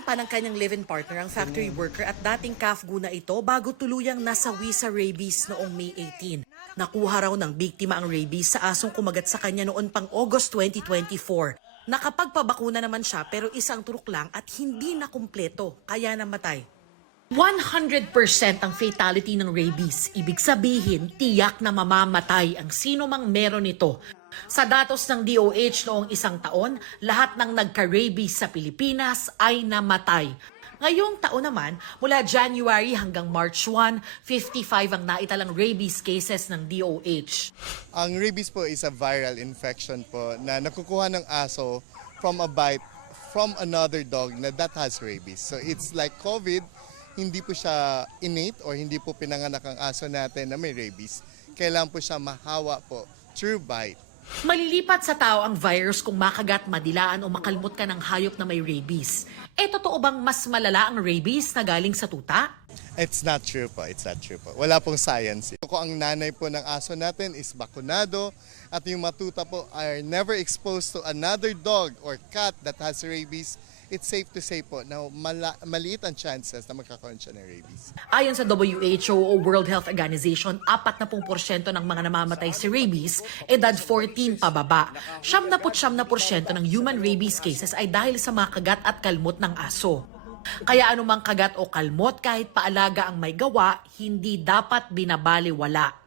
Hiniwalayan pa ng kanyang live-in partner ang factory worker at dating CAFGU na ito bago tuluyang nasawi sa rabies noong May 18. Nakuha raw ng biktima ang rabies sa asong kumagat sa kanya noon pang August 2024. Nakapagpabakuna naman siya pero isang turok lang at hindi na kumpleto, kaya namatay. 100% ang fatality ng rabies. Ibig sabihin, tiyak na mamamatay ang sino mang meron nito. Sa datos ng DOH noong isang taon, lahat ng nagka-rabies sa Pilipinas ay namatay. Ngayong taon naman, mula January hanggang March 1, 55 ang naitalang rabies cases ng DOH. Ang rabies po is a viral infection po na nakukuha ng aso from a bite from another dog na that has rabies. So it's like COVID, hindi po siya innate or hindi po pinanganak ang aso natin na may rabies. Kailangan po siya mahawa po through bite. Malilipat sa tao ang virus kung makagat, madilaan o makalmot ka ng hayop na may rabies. Totoo bang mas malala ang rabies na galing sa tuta? It's not true po. It's not true po. Wala pong science. Kung ang nanay po ng aso natin is bakunado at yung matuta po are never exposed to another dog or cat that has rabies, it's safe to say po na maliit ang chances na magkakaroon siya ng rabies. Ayon sa WHO o World Health Organization, 40% ng mga namamatay si rabies, edad 14 pababa. 79% ng human rabies cases ay dahil sa mga kagat at kalmot ng aso. Kaya anumang kagat o kalmot kahit paalaga ang may gawa, hindi dapat binabaliwala.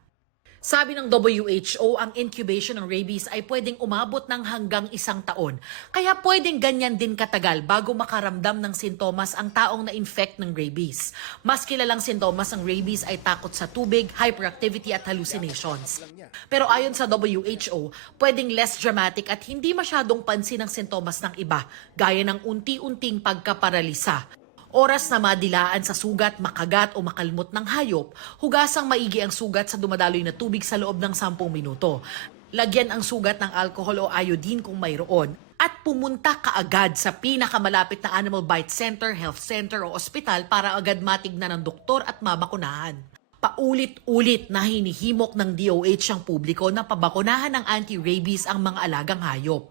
Sabi ng WHO, ang incubation ng rabies ay pwedeng umabot ng hanggang 1 taon. Kaya pwedeng ganyan din katagal bago makaramdam ng sintomas ang taong na-infect ng rabies. Mas kilalang sintomas ng rabies ay takot sa tubig, hyperactivity at hallucinations. Pero ayon sa WHO, pwedeng less dramatic at hindi masyadong pansin ang sintomas ng iba, gaya ng unti-unting pagkaparalisa. Oras na madilaan sa sugat, makagat o makalmot ng hayop, hugasang maigi ang sugat sa dumadaloy na tubig sa loob ng 10 minuto. Lagyan ang sugat ng alcohol o iodine kung mayroon at pumunta kaagad sa pinakamalapit na Animal Bite Center, Health Center o ospital para agad matignan ng doktor at mabakunahan. Paulit-ulit na hinihimok ng DOH ang publiko na pabakunahan ng anti-rabies ang mga alagang hayop.